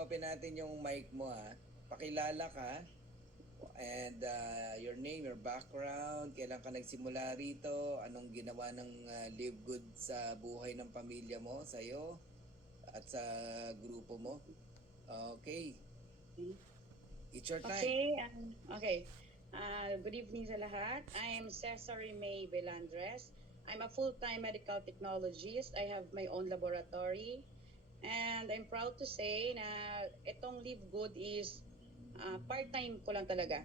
i-open natin yung mic mo ha. Pakilala ka and your name, your background, kailan ka nagsimula rito, anong ginawa ng Live Good sa buhay ng pamilya mo, sa'yo, at sa grupo mo. Okay. It's your time. Okay. Good evening sa lahat. I am Cesare May Belandres. I'm a full-time medical technologist. I have my own laboratory. And I'm proud to say na itong Live Good is part-time ko lang talaga.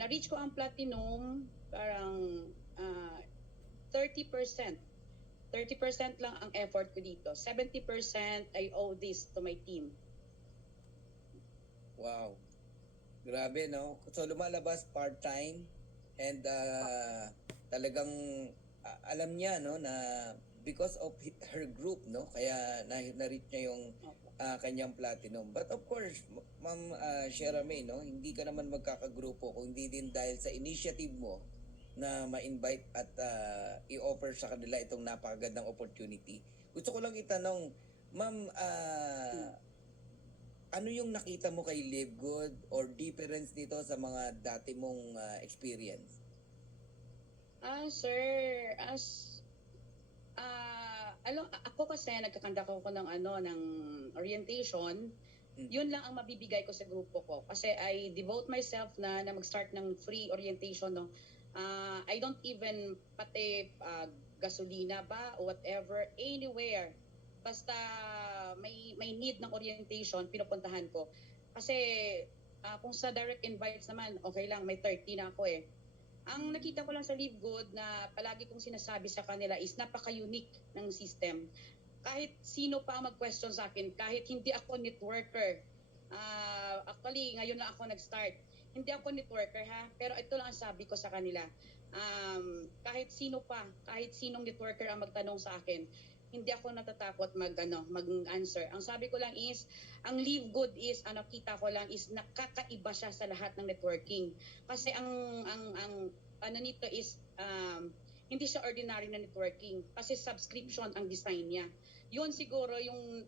Na-reach ko ang platinum parang 30%. 30% lang ang effort ko dito. 70% I owe this to my team. Wow. Grabe, no? So, lumalabas part-time and talagang alam niya, no, na because of her group, no, kaya na-reach niya yung kanyang platinum. But of course, Ma'am Shera May, no, hindi ka naman magkakagrupo kung hindi din dahil sa initiative mo na ma-invite at i-offer sa kanila itong napakagandang opportunity. Gusto ko lang itanong, Ma'am, ano yung nakita mo kay Live Good or difference nito sa mga dati mong experience? Sir, ako kasi nagkakanda ko ng ng orientation. Yun lang ang mabibigay ko sa grupo ko kasi I devote myself na mag-start ng free orientation, no. I don't even pati gasolina ba o whatever anywhere. Basta may need ng orientation, pinupuntahan ko. Kasi kung sa direct invites naman, okay lang, may 30 na ako eh. Ang nakita ko lang sa Live Good na palagi kong sinasabi sa kanila is napaka-unique ng system. Kahit sino pa mag-question sa akin, kahit hindi ako networker. Actually, ngayon lang ako nag-start. Hindi ako networker ha, pero ito lang ang sabi ko sa kanila. Kahit sino pa, kahit sinong networker ang magtanong sa akin, hindi ako natatakot mag-answer. Ang sabi ko lang is, ang Live Good is, ang nakita ko lang is nakakaiba siya sa lahat ng networking. Kasi ang ano nito is hindi siya ordinary na networking kasi subscription ang design niya. Yun siguro yung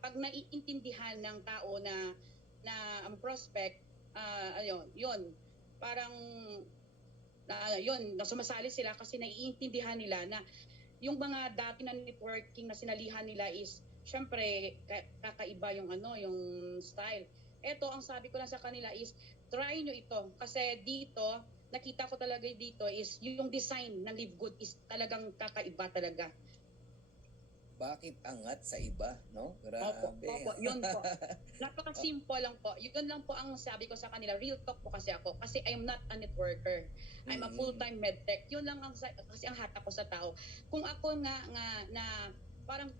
pag naiintindihan ng tao na ang prospect yun parang yun sumasali sila kasi naiintindihan nila na yung mga dati na networking na sinalihan nila is syempre kakaiba yung yung style. Ito ang sabi ko lang sa kanila is try nyo ito kasi dito nakita ko talaga dito is yung design ng Live Good is talagang kakaiba talaga. Bakit angat sa iba, no? Grabe. Opo, yun po. Napaka-simple lang po. Yun lang po ang sabi ko sa kanila. Real talk po kasi ako. Kasi I'm not a networker. I'm a full-time medtech. Yun lang kasi ang hatak ko sa tao. Kung ako nga na parang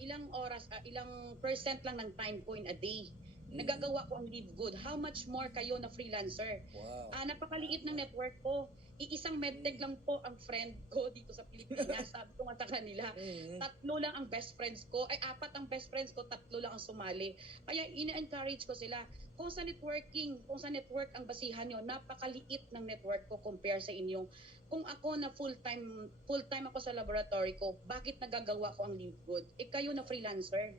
ilang oras, ilang percent lang ng time ko in a day, nagagawa ko ang Live Good. How much more kayo na freelancer? Wow. Napakaliit ng network ko. Iisang medtech lang po ang friend ko dito sa Pilipinas. Sabi ko nga sa kanila, 3 lang ang best friends ko. Ay, 4 ang best friends ko, 3 lang ang sumali. Kaya ina-encourage ko sila. Kung sa network ang basihan nyo, napakaliit ng network ko compare sa inyo. Kung ako na full-time ako sa laboratory ko, bakit nagagawa ko ang Live Good? Kayo na freelancer.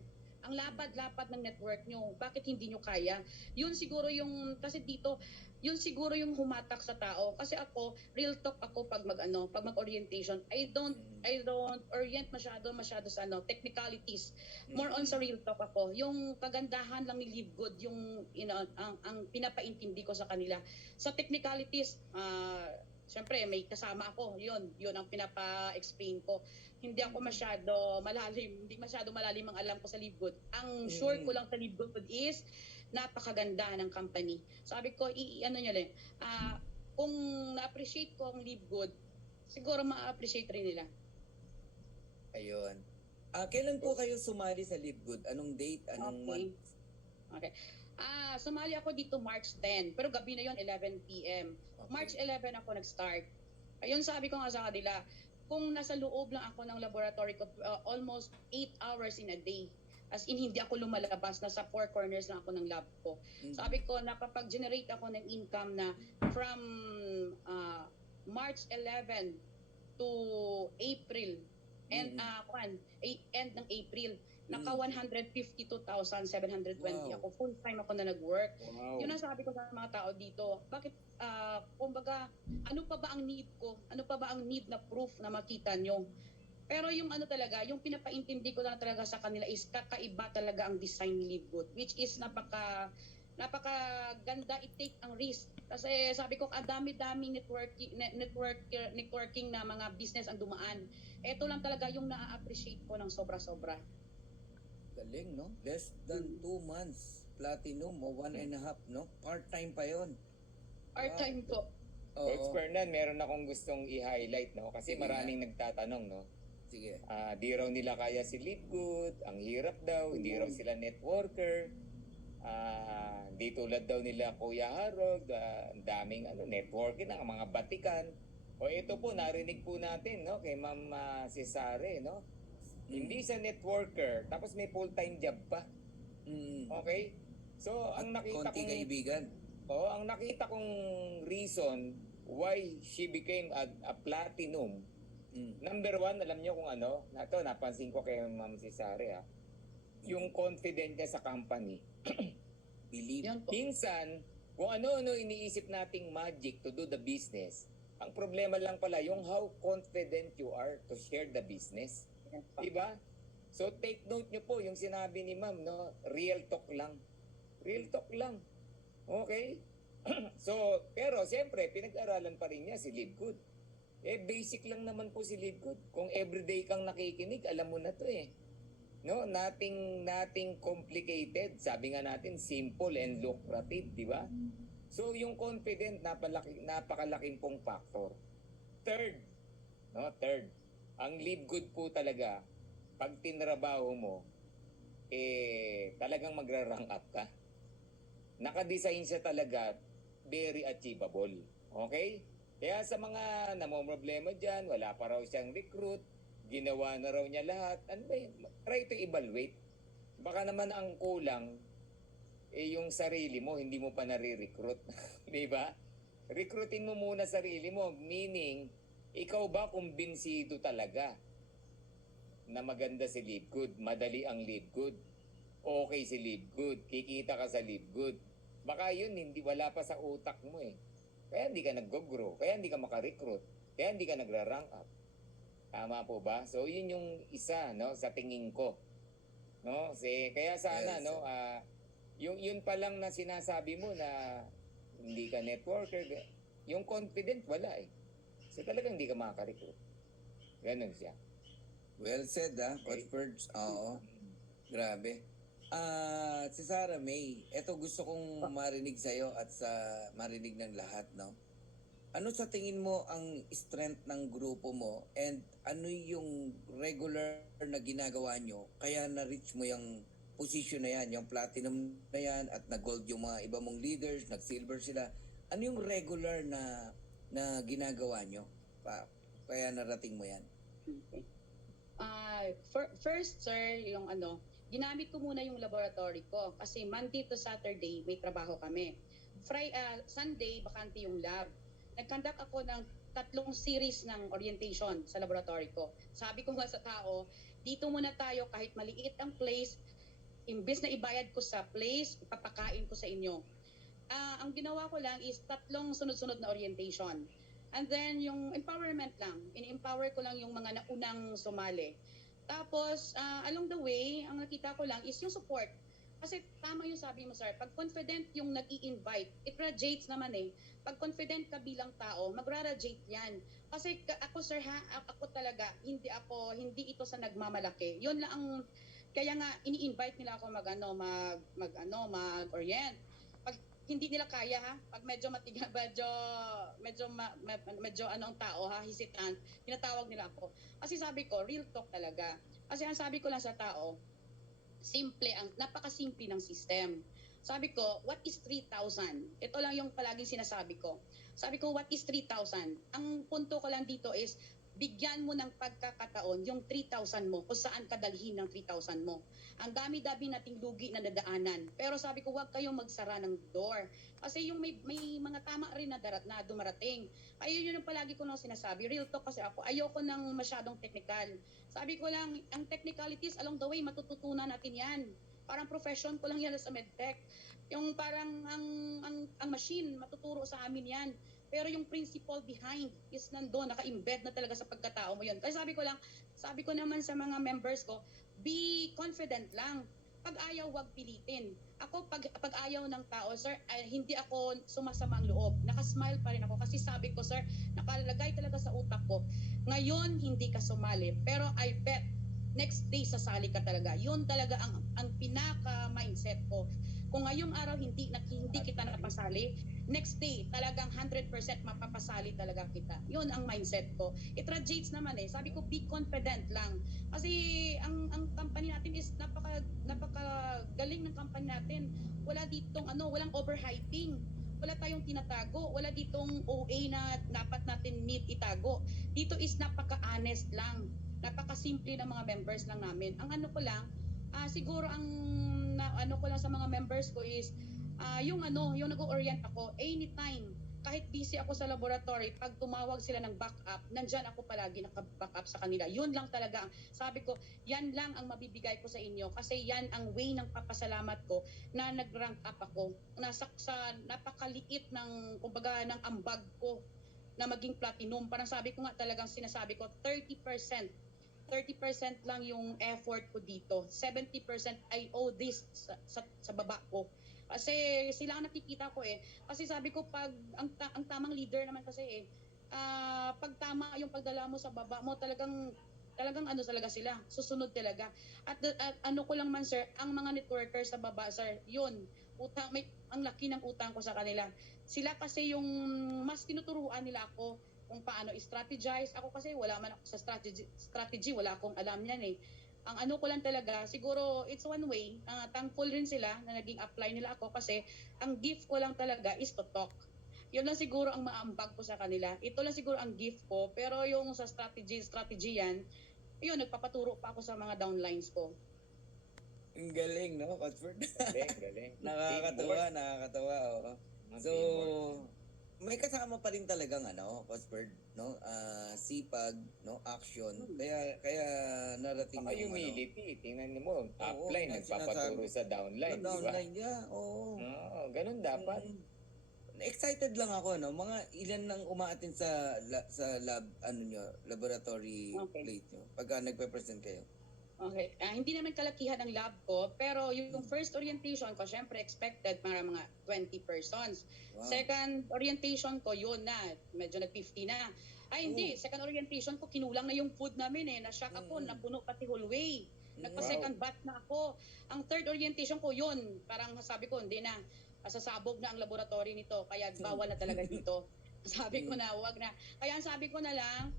Ang lapad-lapad ng network nyo, bakit hindi nyo kaya? Yun siguro yung, kasi dito, yun siguro yung humatak sa tao. Kasi ako, real talk ako pag mag-orientation. I don't orient masyado sa technicalities. More on sa real talk ako. Yung kagandahan lang ni Live Good, yung ang pinapaintindi ko sa kanila. Sa technicalities, siyempre may kasama ako. Yun ang pinapa-explain ko. Hindi masyado malalim ang alam ko sa Live Good. Ang sure ko lang sa Live Good is napakaganda ng company. Sabi ko, nyo lang, kung na-appreciate ko ang Live Good, siguro ma-appreciate rin nila. Ayun. Kailan po kayo sumali sa Live Good? Anong date? Anong month? Okay. Sumali ako dito March 10, pero gabi na yon 11 p.m. Okay. March 11 ako nag-start. Ayun, sabi ko nga sa kanila, kung nasa loob lang ako ng laboratory ko, almost 8 hours in a day. As in, hindi ako lumalabas, nasa 4 corners lang ako ng lab ko. Sabi ko, nakapag-generate ako ng income na from March 11 to April, end ng April, Naka 152,720 Wow. ako. Full time ako na nag-work. Wow. Yun ang sabi ko sa mga tao dito. Bakit, kumbaga, ano pa ba ang need ko? Ano pa ba ang need na proof na makita nyo? Pero yung ano talaga, yung pinapaintindi ko lang talaga sa kanila is kakaiba talaga ang design ni Livegood, which is napaka ganda i-take ang risk. Kasi sabi ko, ang dami-daming networking na mga business ang dumaan. Ito lang talaga yung na-appreciate ko ng sobra-sobra. Galing, no? Less than 2 months. Platinum o 1.5, no? Part-time pa yon. Part-time po. Coach Oo. Fernan, meron akong gustong i-highlight, no? Kasi Sige maraming nagtatanong, no? Sige. Di raw nila kaya si Livegood, ang hirap daw, hindi raw sila networker. Di tulad daw nila Kuya Harold, ang daming networking ng mga batikan. O ito po, narinig po natin, no? Kay Ma'am Cesare, no? Hindi sa networker, tapos may full-time job pa. Okay? So, ang nakita Konti kong kaibigan. ang nakita kong reason why she became a platinum. Number one, alam niyo kung ano? Napansin ko kay Ma'am Cesare, yung confident niya sa company. Believe. Yan po. Minsan, kung ano-ano iniisip nating magic to do the business, ang problema lang pala yung how confident you are to share the business. Yan po. Diba? So take note nyo po yung sinabi ni ma'am, no? Real talk lang. Real talk lang. Okay? So, pero siyempre, pinag-aralan pa rin niya si Livegood. Basic lang naman po si Livegood. Kung everyday kang nakikinig, alam mo na to eh. No, nothing complicated. Sabi nga natin, simple and lucrative, di ba? So, yung confident, napakalaking pong factor. Third, ang Livegood po talaga, pag tinrabaho mo, talagang magra-rank up ka. Nakadesign siya talaga, very achievable. Okay? Kaya sa mga namomroblema dyan, wala pa raw siyang recruit, ginawa na raw niya lahat, ano ba yun? Try to evaluate. Baka naman ang kulang, yung sarili mo, hindi mo pa nare-recruit. Di ba? Recruitin mo muna sarili mo, meaning, ikaw ba kumbinsido talaga na maganda si Livegood, madali ang Livegood, okay si Livegood, kikita ka sa Livegood. Baka yun, wala pa sa utak mo eh. Kaya hindi ka nag-grow, kaya hindi ka makarecruit, kaya hindi ka nagra-rank up. Tama po ba? So yun yung isa, no, sa tingin ko. No, kaya sana, Yes, no, yun pa lang na sinasabi mo na hindi ka networker, yung confident wala eh. So talagang hindi ka makaka-recruit. Ganun siya. Well said, Coach Ferds. Oo. Grabe. Si Sarah May, eto gusto kong marinig sa'yo at sa marinig ng lahat, no? Ano sa tingin mo ang strength ng grupo mo and ano yung regular na ginagawa nyo kaya na-reach mo yung position na yan, yung platinum na yan at nag-gold yung mga iba mong leaders, nag-silver sila. Ano yung regular na ginagawa nyo kaya narating mo yan? Okay. First, sir, yung ginamit ko muna yung laboratory ko kasi Monday to Saturday may trabaho kami. Sunday, bakante yung lab. Nag-conduct ako ng 3 series ng orientation sa laboratory ko. Sabi ko nga sa tao, dito muna tayo kahit maliit ang place, imbes na ibayad ko sa place, ipapakain ko sa inyo. Ang ginawa ko lang is 3 sunod-sunod na orientation. And then yung empowerment lang, in-empower ko lang yung mga naunang sumali. Tapos, along the way, ang nakita ko lang is yung support. Kasi tama yung sabi mo, sir, pag confident yung nag-i-invite, it radiates naman eh. Pag confident ka bilang tao, magra-radiate yan. Kasi ako, sir, ako talaga, hindi ito sa nagmamalaki. Yun lang ang, kaya nga, ini-invite nila ako mag-orient. Pag hindi nila kaya, pag medyo matiga, medyo ang tao, hesitant, tinatawag nila ako. Kasi sabi ko, real talk talaga. Kasi ang sabi ko lang sa tao, napakasimple ng system. Sabi ko, what is 3,000? Ito lang yung palaging sinasabi ko. Sabi ko, what is 3,000? Ang punto ko lang dito is, bigyan mo ng pagkakataon yung 3,000 mo kung saan kadalhin ng 3,000 mo. Ang dami-dami nating lugi na nadaanan. Pero sabi ko, huwag kayong magsara ng door. Kasi yung may mga tama rin na dumarating. Ayun yun ang palagi ko nang sinasabi. Real talk kasi ako, ayoko ng masyadong technical. Sabi ko lang, ang technicalities along the way, matututunan natin yan. Parang profession ko lang yan sa medtech. Yung parang ang machine, matuturo sa amin yan. Pero yung principle behind is nandoon, naka-embed na talaga sa pagkatao mo yun. Kaya sabi ko naman sa mga members ko, be confident lang. Pag ayaw, wag pilitin. Ako, pag ayaw ng tao, sir, hindi ako sumasama ang loob. Nakasmile pa rin ako kasi sabi ko, sir, nakalagay talaga sa utak ko, ngayon hindi ka sumali, pero I bet next day sasali ka talaga. Yun talaga ang pinaka-mindset ko. Kung ngayong araw hindi kita napasali, next day talagang 100% mapapasali talaga kita. Yun ang mindset ko. It radiates naman eh. Sabi ko, be confident lang. Kasi ang company natin is napaka galing ng company natin. Wala ditong walang overhyping. Wala tayong tinatago. Wala ditong OA na dapat natin need itago. Dito is napaka-honest lang. Napaka-simple ng mga members lang namin. Ang ano ko lang, siguro ano ko lang sa mga members ko is yung nag-orient ako anytime, kahit busy ako sa laboratory, pag tumawag sila ng backup, nandyan ako palagi naka-backup sa kanila. Yun lang talaga. Sabi ko, yan lang ang mabibigay ko sa inyo kasi yan ang way ng papasalamat ko na nag-rank up ako. Sa napakaliit ng, kumbaga, ng ambag ko na maging platinum. Parang sabi ko nga talagang sinasabi ko, 30% lang yung effort ko dito. 70% I owe this sa baba ko. Kasi sila ang nakikita ko eh. Kasi sabi ko, pag ang tamang leader naman kasi pag tama yung pagdala mo sa baba mo, talagang talaga sila. Susunod talaga. At ano ko lang man, sir, ang mga networker sa baba, sir, yun, ang laki ng utang ko sa kanila. Sila kasi yung mas tinuturuan nila ako kung paano i-strategize. Ako kasi wala man ako sa strategy, wala akong alam yan eh. Ang ano ko lang talaga, siguro it's one way, thankful rin sila na naging apply nila ako kasi ang gift ko lang talaga is to talk. Yun lang siguro ang maambag ko sa kanila. Ito lang siguro ang gift ko, pero yung sa strategy yan, yun, nagpapaturo pa ako sa mga downlines ko. Ang galing, no, Cuthbert? Galing. Nakakatawa, oo. So, Teamwork. may kasama pa rin talagang Cuthbert, no? Sipag, no? Action. Kaya narating Saka yung humility. Tingnan mo, upline, yan nagpapaturo sinasabi. sa downline, di ba? Downline niya, oo. Oo, ganun dapat. Excited lang ako, no? Mga ilan nang umaattend sa lab, laboratory Okay. plate nyo pagka nagpe-present kayo. Okay. Hindi naman kalakihan ang lab ko, pero yung first orientation ko, syempre expected para mga 20 persons. Wow. Second orientation ko, yun na, medyo nag-50 na. Hindi. Second orientation ko, kinulang na yung food namin eh. Na-shock ako, napuno pati hallway. Nagpa-second batch na ako. Ang third orientation ko, yun. Parang sabi ko, hindi na. Sasabog na ang laboratory nito, kaya bawal na talaga dito. Sabi ko na, wag na. Kaya ang sabi ko na lang,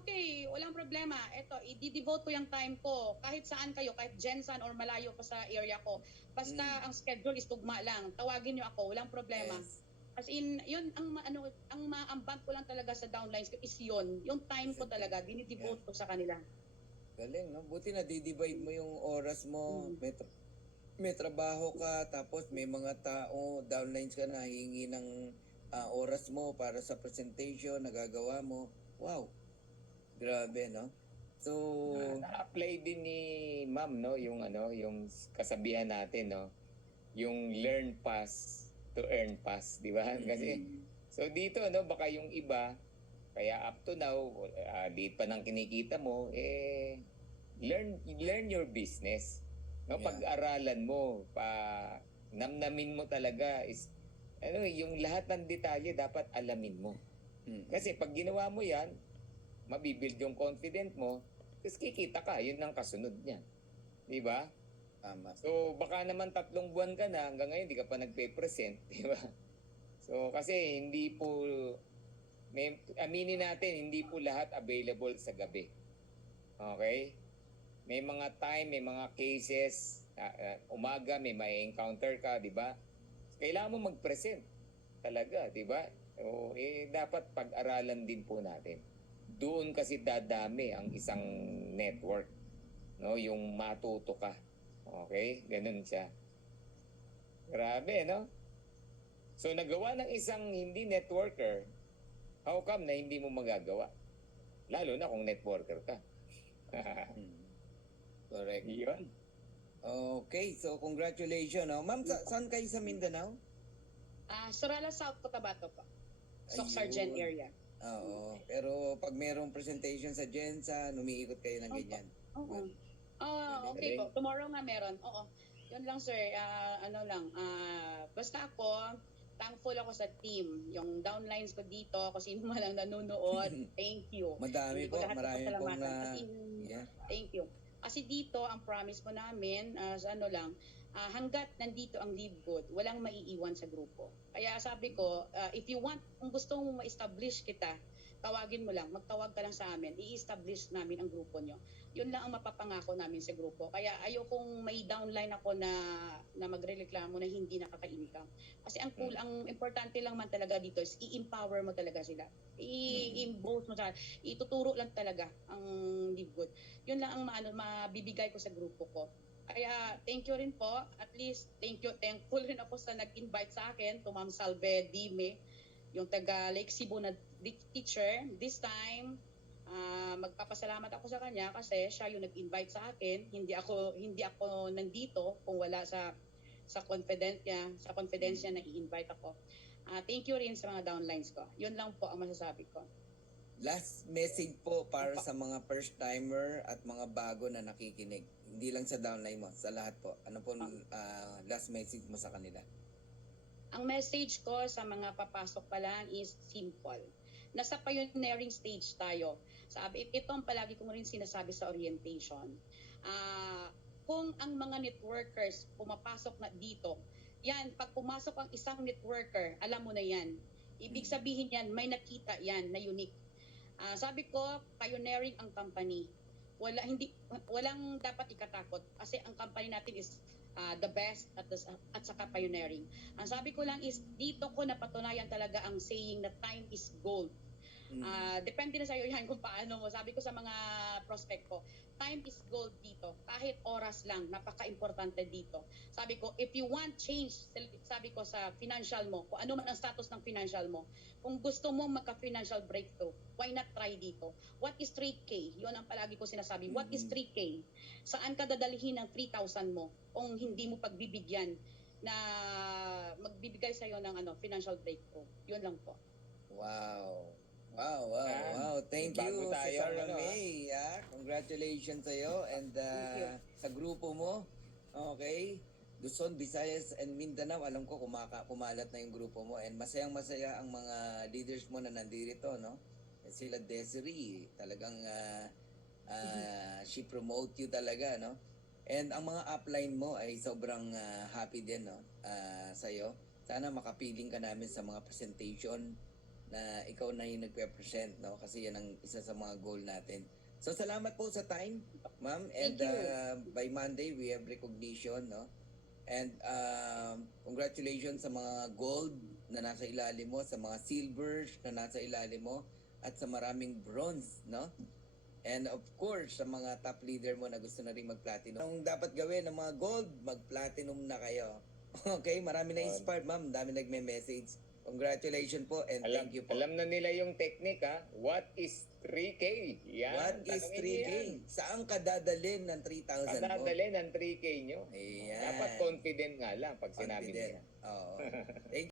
okay, walang problema. Ito, i-devote ko yung time ko. Kahit saan kayo, kahit Jensen or malayo pa sa area ko. Basta ang schedule is tugma lang. Tawagin niyo ako, walang problema. Yes. As in, yun, ang maambag ko lang talaga sa downlines ko is yun. Yung time ko talaga, dinidevote ko sa kanila. Galing, no? Buti na di-divide mo yung oras mo. May trabaho ka, tapos may mga tao, downlines ka na, hihingi ng oras mo para sa presentation, nagagawa mo. Wow. Grabe, no? So, Na-apply din ni Ma'am, no, yung kasabihan natin, no, yung learn fast to earn fast, di ba? Kasi so dito, no, baka yung iba kaya up to now di pa nang kinikita mo, learn your business, no. Yeah. Pag-aralan mo, namnamin mo talaga is yung lahat ng detalye dapat alamin mo. Kasi pag ginawa mo yan, mabibuild yung confident mo, tapos kikita ka, yun ang kasunod niya. Di ba? tama. So, baka naman 3 buwan ka na, hanggang ngayon, di ka pa nagpe-present. Di ba? So, kasi hindi po, aminin natin, hindi po lahat available sa gabi. Okay? May mga time, may mga cases, umaga, may encounter ka, di ba? Kailangan mo mag-present talaga, di ba? So, dapat pag-aralan din po natin. doon kasi dadami ang isang network, no? Yung matuto ka. Okay? Ganun siya. Grabe, no? So nagawa ng isang hindi networker, how come na hindi mo magagawa? Lalo na kung networker ka. Correct. Yun. Okay, so congratulations. No? Ma'am, saan kayo sa Mindanao? Sorala, South Cotabato po. Ayun. Sargent area. Oo. Pero pag merong presentation sa Jensa, umiikot kayo ng Opo. ganyan. Oo. Galing. Okay po. Tomorrow nga meron. Oo. Yun lang, sir. Basta ako, thankful ako sa team. Yung downlines ko dito, kung sino man ang nanonood, thank you. Madami Hindi ko po, lahat marami pong pasalamatan. na... As in, Yeah. thank you. Kasi dito, ang promise mo namin, hanggat nandito ang Live Good, walang maiiwan sa grupo. Kaya sabi ko, if you want, kung gusto mo ma-establish kita, tawagin mo lang, magtawag ka lang sa amin, i-establish namin ang grupo nyo. Yun lang ang mapapangako namin sa grupo. Kaya ayokong may downline ako na magrereklamo na hindi nakaka-income. Kasi ang importante lang man talaga dito is i-empower mo talaga sila. I-impose mo sa ituturo lang talaga ang Live Good. Yun lang ang mabibigay ko sa grupo ko. Kaya thank you rin po. At least thankful rin ako sa nag-invite sa akin to Ma'am Salve Dime, yung taga Lake Cebu na teacher. This time, magpapasalamat ako sa kanya kasi siya yung nag-invite sa akin. Hindi ako nandito kung wala sa confidence niya na i-invite ako. Thank you rin sa mga downlines ko. Yun lang po ang masasabi ko. Last message po para sa mga first timer at mga bago na nakikinig. Hindi lang sa downline mo, sa lahat po. Ano po last message mo sa kanila? Ang message ko sa mga papasok pa lang is simple. Nasa pioneering stage tayo. Ito ang palagi kong rin sinasabi sa orientation. Kung ang mga networkers pumapasok na dito, yan, pag pumasok ang isang networker, alam mo na yan. Ibig sabihin yan, may nakita yan na unique. Sabi ko, pioneering ang company. Walang dapat ikatakot kasi ang company natin is the best at saka pioneering. Ang sabi ko lang is dito ko napatunayan talaga ang saying na time is gold. Depende na sa iyo yan kung paano mo. Sabi ko sa mga prospect ko, time is gold dito. Kahit oras lang, napaka-importante dito. Sabi ko, if you want change, sabi ko sa financial mo, kung ano man ang status ng financial mo, kung gusto mo magka-financial breakthrough, why not try dito? What is 3K? Yun ang palagi ko sinasabi. What is 3K? Saan ka dadalhin ng 3,000 mo kung hindi mo pagbibigyan na magbibigay sa'yo ng financial breakthrough? Yun lang po. Wow. Thank Bago you, tayo, Sarah May. Congratulations sa'yo and sa grupo mo. Okay. Luzon, Visayas, and Mindanao, alam ko kumalat na yung grupo mo and masayang-masaya ang mga leaders mo na nandito, no? Sila Desiree, talagang she promote you talaga, no? And ang mga upline mo ay sobrang happy din, no? Sa'yo. Sana makapiling ka namin sa mga presentation na ikaw na yung nagpe-present, no? Kasi yan ang isa sa mga goal natin. So salamat po sa time, ma'am. And Thank you. by Monday, we have recognition, no? And congratulations sa mga gold na nasa ilalim mo, sa mga silvers na nasa ilalim mo, at sa maraming bronze, no? And of course, sa mga top leader mo na gusto na rin mag-platinum. Ang dapat gawin ng mga gold, mag-platinum na kayo. Okay, marami na inspired, ma'am. Dami nagme-message. Congratulations po and thank you po. Alam na nila yung technique, ha? What is 3K? Yan, What is tanungin 3K? niyo yan. Saan ka dadalhin ng 3,000 mo? Kadadali ng 3K nyo. Ayan. Dapat confident nga lang pag sinabi Confident. nila. Oo. Thank